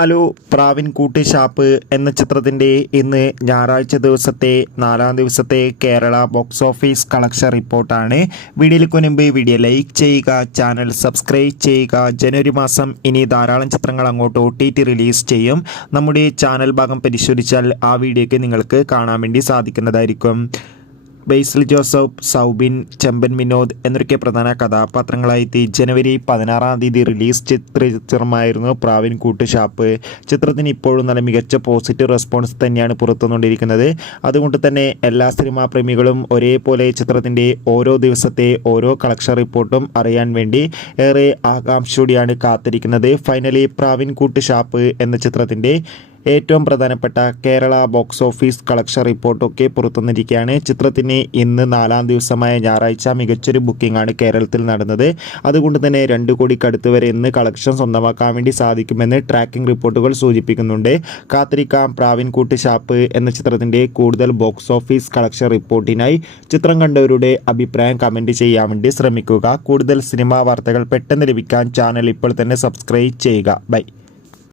Hello, പ്രാവിൻകൂട്ട് shop എന്ന ചിത്രത്തിൻ്റെ ഇന്ന് ഞായറാഴ്ച ദിവസത്തെ 4-ാം ദിവസത്തെ കേരള ബോക്സ് ഓഫീസ് കളക്ഷൻ റിപ്പോർട്ടാണ്. വീഡിയോയിലേക്ക് മുൻപ് വീഡിയോ ലൈക്ക് ചെയ്യുക, ചാനൽ സബ്സ്ക്രൈബ് ചെയ്യുക. ജനുവരി മാസം ഇനി ധാരാളം ചിത്രങ്ങൾ അങ്ങോട്ട് OTT റിലീസ് ചെയ്യും. നമ്മുടെ ചാനൽ ഭാഗം പരിശോധിച്ചാൽ ആ വീഡിയോയ്ക്ക് നിങ്ങൾക്ക് കാണാൻ വേണ്ടി സാധിക്കുന്നതായിരിക്കും. ബേസിൽ ജോസഫ്, സൗബിൻ, ചെമ്പൻ വിനോദ് എന്നൊക്കെ പ്രധാന കഥാപാത്രങ്ങളായി ജനുവരി 16-ാം തീയതി റിലീസ് ചിത്രമായിരുന്നു പ്രാവിൻകൂട്ട് ഷാപ്പ്. ചിത്രത്തിന് ഇപ്പോഴും നല്ല മികച്ച പോസിറ്റീവ് റെസ്പോൺസ് തന്നെയാണ് പുറത്തുകൊണ്ടിരിക്കുന്നത്. അതുകൊണ്ട് തന്നെ എല്ലാ സിനിമാ പ്രേമികളും ഒരേപോലെ ചിത്രത്തിൻ്റെ ഓരോ ദിവസത്തെ ഓരോ കളക്ഷൻ റിപ്പോർട്ടും അറിയാൻ വേണ്ടി ഏറെ ആകാംക്ഷയോടെയാണ് കാത്തിരിക്കുന്നത്. ഫൈനലി പ്രാവിൻകൂട്ട് ഷാപ്പ് എന്ന ചിത്രത്തിൻ്റെ ഏറ്റവും പ്രധാനപ്പെട്ട കേരള ബോക്സ് ഓഫീസ് കളക്ഷൻ റിപ്പോർട്ടൊക്കെ പുറത്തുവന്നിരിക്കുകയാണ്. ചിത്രത്തിന് ഇന്ന് 4-ാം ദിവസമായ ഞായറാഴ്ച മികച്ചൊരു ബുക്കിംഗ് ആണ് കേരളത്തിൽ നടന്നത്. അതുകൊണ്ട് തന്നെ 2 കോടിക്കടുത്ത് വരെ ഇന്ന് കളക്ഷൻ സ്വന്തമാക്കാൻ വേണ്ടി സാധിക്കുമെന്ന് ട്രാക്കിംഗ് റിപ്പോർട്ടുകൾ സൂചിപ്പിക്കുന്നുണ്ട്. കാത്തിരിക്കാം പ്രാവിൻകൂട്ട് ഷാപ്പ് എന്ന ചിത്രത്തിൻ്റെ കൂടുതൽ ബോക്സ് ഓഫീസ് കളക്ഷൻ റിപ്പോർട്ടിനായി. ചിത്രം കണ്ടവരുടെ അഭിപ്രായം കമൻറ്റ് ചെയ്യാൻ വേണ്ടി ശ്രമിക്കുക. കൂടുതൽ സിനിമാ വാർത്തകൾ പെട്ടെന്ന് ലഭിക്കാൻ ചാനൽ ഇപ്പോൾ തന്നെ സബ്സ്ക്രൈബ് ചെയ്യുക. ബൈ.